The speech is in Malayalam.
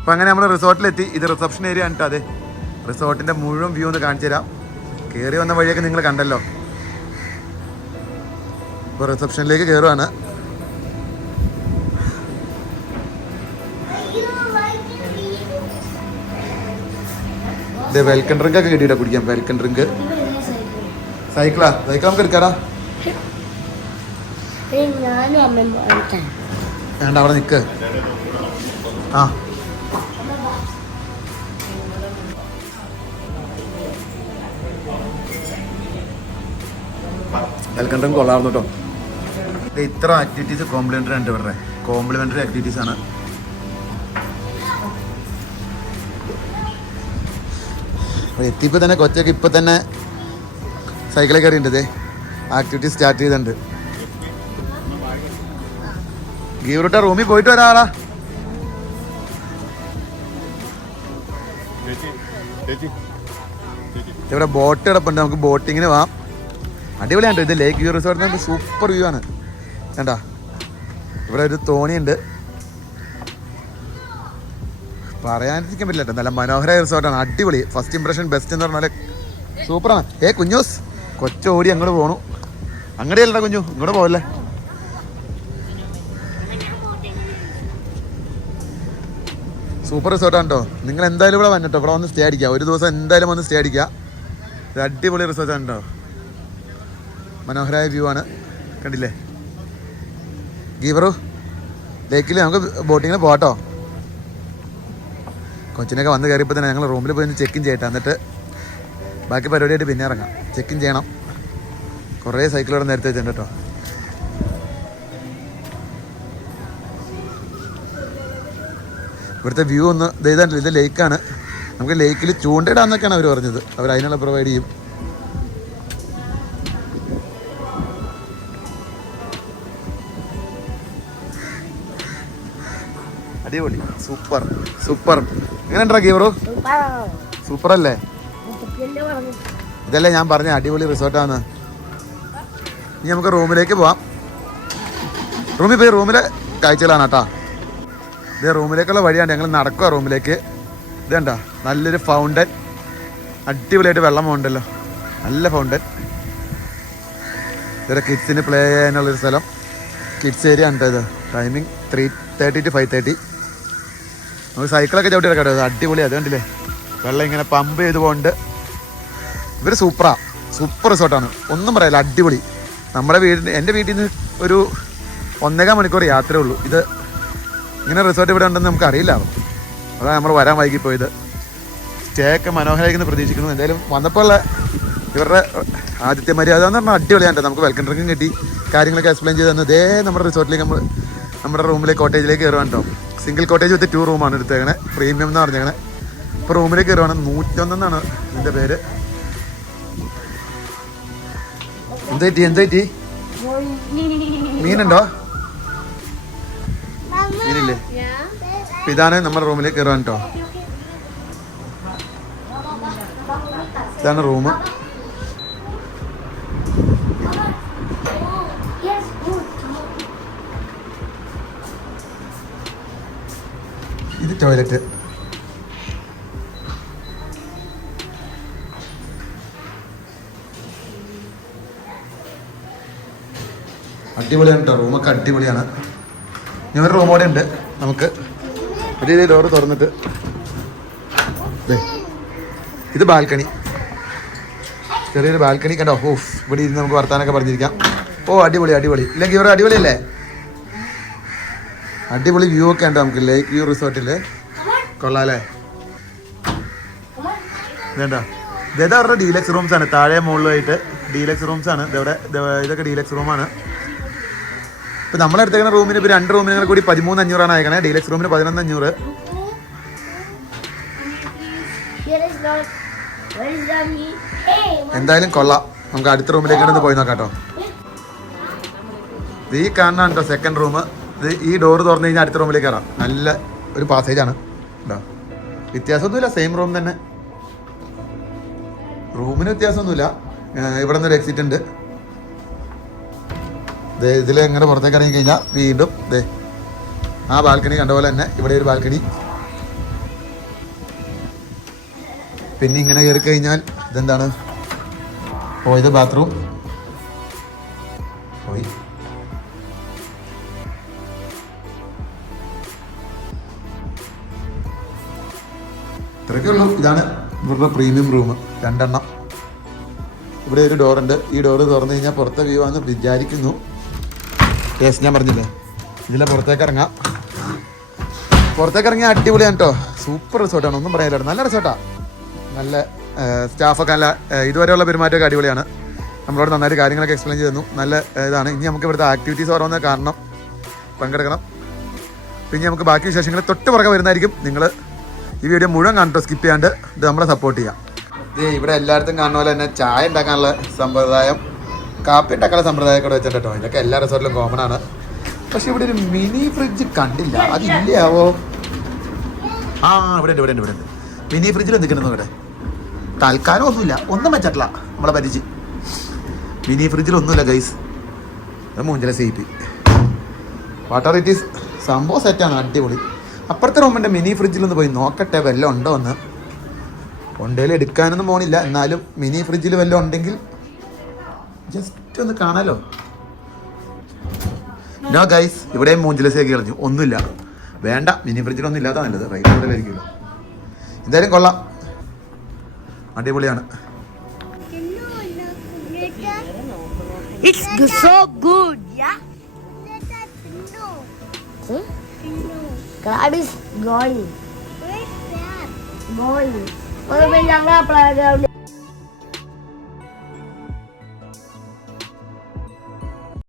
അപ്പോൾ അങ്ങനെ നമ്മൾ റിസോർട്ടിലെത്തി. ഇത് റിസപ്ഷൻ ഏരിയ ആണ് കേട്ടോ. അതെ, റിസോർട്ടിൻ്റെ മുഴുവൻ വ്യൂ ഒന്ന് കാണിച്ചു തരാം. കയറി വന്ന വഴിയൊക്കെ നിങ്ങൾ കണ്ടല്ലോ. ഇപ്പോൾ റിസപ്ഷനിലേക്ക് കയറുവാണ്. ഇത് വെൽക്കം ഡ്രിങ്ക് ഒക്കെ കിട്ടിയിട്ടാ കുടിക്കാം. Welcome drink. സൈക്കിൾ നമുക്ക് എടുക്കാറാ. വേണ്ട, അവിടെ നിൽക്ക്. ആ വെൽക്കം ഡ്രിങ്ക് കൊള്ളാറുന്നു കേട്ടോ. ഇത്ര ആക്ടിവിറ്റീസ് കോംപ്ലിമെൻ്ററി ഉണ്ട് ഇവരുടെ. കോംപ്ലിമെൻ്ററി ആക്ടിവിറ്റീസ് ആണ്. എത്തിയപ്പോൾ തന്നെ കൊച്ചൊക്കെ ഇപ്പം തന്നെ സൈക്കിളിൽ കയറിയിട്ടുണ്ട്. ആക്ടിവിറ്റി സ്റ്റാർട്ട് ചെയ്തിട്ടുണ്ട്. ഗീവറുട്ട റൂമിൽ പോയിട്ട് വരാളാ. ഇവിടെ ബോട്ട് കിടപ്പുണ്ട്, നമുക്ക് ബോട്ടിങ്ങിന് പോവാം. അടിപൊളിയാണ് ഇത്. ലേക്ക് വ്യൂ റിസോർട്ട് നമുക്ക് സൂപ്പർ വ്യൂ ആണ്. വേണ്ട, ഇവിടെ ഒരു തോണിയുണ്ട്. പറയാനിരിക്കാൻ പറ്റില്ല കേട്ടോ. നല്ല മനോഹര റിസോർട്ടാണ്. അടിപൊളി. ഫസ്റ്റ് ഇംപ്രഷൻ ബെസ്റ്റ് എന്ന് പറഞ്ഞാൽ സൂപ്പറാണ്. കുഞ്ഞൂസ് കൊച്ചോടി അങ്ങോട്ട് പോകണു. അങ്ങോട്ടല്ല കുഞ്ഞു, ഇങ്ങോട്ട് പോകല്ലേ. സൂപ്പർ റിസോർട്ടാണ് കേട്ടോ. നിങ്ങൾ എന്തായാലും ഇവിടെ വന്നിട്ടോ. ഇവിടെ വന്ന് സ്റ്റേ അടിക്കുക. ഒരു ദിവസം എന്തായാലും വന്ന് സ്റ്റേ അടിക്കുക. ഇത് അടിപൊളി റിസോർട്ടാണ് കേട്ടോ. മനോഹരമായ വ്യൂ ആണ്. കണ്ടില്ലേ ഗീവറു ലേക്കിൽ. നമുക്ക് ബോട്ടിങ്ങിന് പോകാട്ടോ. കൊച്ചിനൊക്കെ വന്ന് കയറിയപ്പോൾ തന്നെ ഞങ്ങൾ റൂമിൽ പോയി ചെക്കിൻ ചെയ്യട്ടെ. എന്നിട്ട് ബാക്കി പരിപാടിയായിട്ട് പിന്നെ ഇറങ്ങാം. ചെക്കിൻ ചെയ്യണം. കുറേ സൈക്കിളോടെ നേരത്തെ വെച്ചിട്ടുണ്ട് കേട്ടോ. ഇവിടുത്തെ വ്യൂ ഒന്ന് ഇതായിട്ടില്ല. ഇത് ലേക്കാണ്. നമുക്ക് ലേക്കിൽ ചൂണ്ടയിടാന്നൊക്കെയാണ് അവർ പറഞ്ഞത്. അവർ അതിനുള്ള പ്രൊവൈഡ് ചെയ്യും. അടിപൊളി. Super super. എങ്ങനെ ഉണ്ടാ ഗീവറു? സൂപ്പർ അല്ലേ? ഇതല്ലേ ഞാൻ പറഞ്ഞ അടിപൊളി റിസോർട്ടാണ്. ഇനി നമുക്ക് റൂമിലേക്ക് പോവാം. റൂമിൽ പോയി റൂമിലെ കാഴ്ചകളാണ് കേട്ടോ. ഇത് റൂമിലേക്കുള്ള വഴിയാണ്. ഞങ്ങൾ നടക്കുക റൂമിലേക്ക്. ഇത് കണ്ടോ, നല്ലൊരു ഫൗണ്ടൻ. അടിപൊളിയായിട്ട് വെള്ളം ഉണ്ടല്ലോ. നല്ല ഫൗണ്ടൻ. ഇതൊരു കിഡ്സിന് പ്ലേ ചെയ്യാനുള്ളൊരു സ്ഥലം. കിഡ്സ് ഏരിയ ആണ് ഇത്. Timing 3:30 to 5:30. നമുക്ക് സൈക്കിളൊക്കെ ചവിട്ടി ഇറക്കാം കേട്ടോ. അടിപൊളി. അത് കണ്ടില്ലേ, വെള്ളം ഇങ്ങനെ പമ്പ് ചെയ്ത് പോകുന്നുണ്ട്. ഇവർ സൂപ്പർ റിസോർട്ടാണ്. ഒന്നും പറയില്ല. അടിപൊളി. നമ്മുടെ എൻ്റെ വീട്ടിൽ നിന്ന് ഒരു 1.25 മണിക്കൂർ യാത്രയേ ഉള്ളൂ. ഇത് ഇങ്ങനെ റിസോർട്ട് ഇവിടെ ഉണ്ടെന്ന് നമുക്ക് അറിയില്ല. അതാണ് നമ്മൾ വരാൻ വൈകിപ്പോയത്. സ്റ്റേ ഒക്കെ മനോഹരമായിരിക്കുന്നു പ്രതീക്ഷിക്കുന്നു. എന്തായാലും വന്നപ്പോൾ ഉള്ള ഇവരുടെ ആദ്യത്തെ മര്യാദ എന്ന് പറഞ്ഞാൽ അടിപൊളിയാണ്. നമുക്ക് വെൽക്കം ഡ്രിങ്കും കിട്ടി. കാര്യങ്ങളൊക്കെ എക്സ്പ്ലെയിൻ ചെയ്ത് തന്നു. ഇതേ നമ്മുടെ റിസോർട്ടിലേക്ക് നമ്മുടെ റൂമിലേക്ക് കോട്ടേജിലേക്ക് കയറുവാൻ കേട്ടോ. സിംഗിൾ കോട്ടേജ് വിത്ത് 2 റൂമാണ് എടുത്തേക്കണേ. പ്രീമിയം എന്ന് പറഞ്ഞേക്കണേ. ഇപ്പോൾ റൂമിലേക്ക് കയറുവാണ്. 101 എന്നാണ് ഇതിൻ്റെ പേര്. എന്താ മീനുണ്ടോ? മീനില്ലേ? ഇതാണ് നമ്മുടെ റൂമിലേക്ക് കയറുവാൻ കേട്ടോ. ഇതാണ് റൂം. ഇത് ടോയ്ലറ്റ്. അടിപൊളിയാണ് കേട്ടോ. റൂമൊക്കെ അടിപൊളിയാണ്. ഇനി ഒരു റൂമോടെ ഉണ്ട്. നമുക്ക് ഒരു ഡോറ് തുറന്നിട്ട് ഇത് ബാൽക്കണി. ചെറിയൊരു ബാൽക്കണി കണ്ടോ. ഓഫ്, ഇവിടെ ഇരുന്ന് നമുക്ക് വർത്താനൊക്കെ പറഞ്ഞിരിക്കാം. ഓ അടിപൊളി. ഇല്ലെങ്കിൽ ഇവർ അടിപൊളിയല്ലേ? അടിപൊളി വ്യൂ ഒക്കെ ഉണ്ട് നമുക്ക് ലേക്ക് വ്യൂ റിസോർട്ടിൽ. കൊള്ളാല്ലേ? ഇതേണ്ടാ, ഇതേതാ അവരുടെ ഡീലക്സ് റൂംസ് ആണ്. താഴെ മുകളിലായിട്ട് ഡീലക്സ് റൂംസ് ആണ്. ഇതൊക്കെ ഡീലക്സ് റൂമാണ്. ഇപ്പം നമ്മളെടുത്തേക്കുന്ന റൂമിന് ഇപ്പോൾ 2 റൂമിന് കൂടി 13,500 അയക്കണേ. ഡീലക്സ് റൂമിന് 11,500. എന്തായാലും കൊള്ളാം. നമുക്ക് അടുത്ത റൂമിലേക്ക് പോയി നോക്കാം കേട്ടോ. ഇത് ഈ കാണാൻ കേട്ടോ സെക്കൻഡ് റൂം. ഇത് ഈ ഡോറ് തുറന്നു കഴിഞ്ഞാൽ അടുത്ത റൂമിലേക്ക് കയറാം. നല്ല ഒരു പാസേജാണ് കേട്ടോ. വ്യത്യാസമൊന്നുമില്ല, സെയിം റൂം തന്നെ. റൂമിന് വ്യത്യാസമൊന്നുമില്ല. ഇവിടെ നിന്നൊരു എക്സിറ്റ് ഉണ്ട്. ഇതിൽ എങ്ങനെ പുറത്തേക്ക് ഇറങ്ങി കഴിഞ്ഞാൽ വീണ്ടും ആ ബാൽക്കണി കണ്ട പോലെ തന്നെ ഇവിടെ ഒരു ബാൽക്കണി. പിന്നെ ഇങ്ങനെ കയറി കഴിഞ്ഞാൽ ഇതെന്താണ്, ഇത് ബാത്റൂം പോയി. ഇത്രയൊക്കെ ഉള്ളൂ. ഇതാണ് ഇവരുടെ പ്രീമിയം റൂം, 2 എണ്ണം. ഇവിടെ ഒരു ഡോറുണ്ട്. ഈ ഡോറ് തുറന്നു കഴിഞ്ഞാൽ പുറത്തെ വ്യൂ ആണെന്ന് വിചാരിക്കുന്നു. യെസ്, ഞാൻ പറഞ്ഞില്ലേ ഇതിലെ പുറത്തേക്ക് ഇറങ്ങാം. പുറത്തേക്ക് ഇറങ്ങിയാൽ അടിപൊളിയാണ് കേട്ടോ. സൂപ്പർ റിസോർട്ടാണ്, ഒന്നും പറയാനില്ല. നല്ല റിസോർട്ടാണ്, നല്ല സ്റ്റാഫൊക്കെ നല്ല ഇതുവരെയുള്ള പെരുമാറ്റമൊക്കെ അടിപൊളിയാണ്. നമ്മളോട് നന്നായിട്ട് കാര്യങ്ങളൊക്കെ എക്സ്പ്ലെയിൻ ചെയ്തു. നല്ല ഇതാണ്. ഇനി നമുക്ക് ഇവിടുത്തെ ആക്ടിവിറ്റീസ് ഓരോന്ന് കാണണം, പങ്കെടുക്കണം. പിന്നെ നമുക്ക് ബാക്കി വിശേഷങ്ങൾ തൊട്ട് പുറകെ വരുന്നതായിരിക്കും. നിങ്ങൾ ഈ വീഡിയോ മുഴുവൻ കാണട്ടോ, സ്കിപ്പ് ചെയ്യാണ്ട്. ഇത് നമ്മളെ സപ്പോർട്ട് ചെയ്യാം. ഇത് ഇവിടെ എല്ലായിടത്തും കാണുന്ന പോലെ തന്നെ ചായ ഉണ്ടാക്കാനുള്ള സമ്പ്രദായം, കാപ്പി ഉണ്ടാക്കാനുള്ള സമ്പ്രദായം കൂടെ വെച്ചിട്ടോ. ഇതൊക്കെ എല്ലാ റിസോർട്ടിലും കോമൺ ആണ്. പക്ഷെ ഇവിടെ ഒരു മിനി ഫ്രിഡ്ജ് കണ്ടില്ല, അതില്ലാവോ? ആ, ഇവിടെ ഉണ്ട്. മിനി ഫ്രിഡ്ജിൽ എന്തൊക്കെയാണെന്ന് ഇവിടെ തൽക്കാലം ഒന്നുമില്ല, ഒന്നും വെച്ചിട്ടില്ല. നമ്മളെ പരിചയം മിനി ഫ്രിഡ്ജിൽ ഒന്നുമില്ല ഗൈസ്. മൂഞ്ചല CP വാട്ടർ ഇറ്റ് ഈസ് സംഭവം സെറ്റാണ്, അടിപൊളി. അപ്പുറത്തെ റൂമിൻ്റെ മിനി ഫ്രിഡ്ജിലൊന്ന് പോയി നോക്കട്ടെ വല്ലതും ഉണ്ടോ എന്ന്. കൊണ്ടേലും എടുക്കാനൊന്നും പോണില്ല, എന്നാലും മിനി ഫ്രിഡ്ജിൽ വല്ലതും ഉണ്ടെങ്കിൽ ജസ്റ്റ് ഒന്ന് കാണാലോ. നോ ഗൈസ്, ഇവിടെയും മൂഞ്ചലസേക്ക് കളഞ്ഞു, ഒന്നുമില്ല. വേണ്ട, മിനി ഫ്രിഡ്ജിലൊന്നും ഇല്ലാത്ത നല്ലത്. റൈറ്റ് മോഡലായിരിക്കുമല്ലോ. എന്തായാലും കൊള്ളാം, അടിപൊളിയാണ്. It's so good, yeah? Crab is gone. Where's that? Gone. Well, when I'm not playing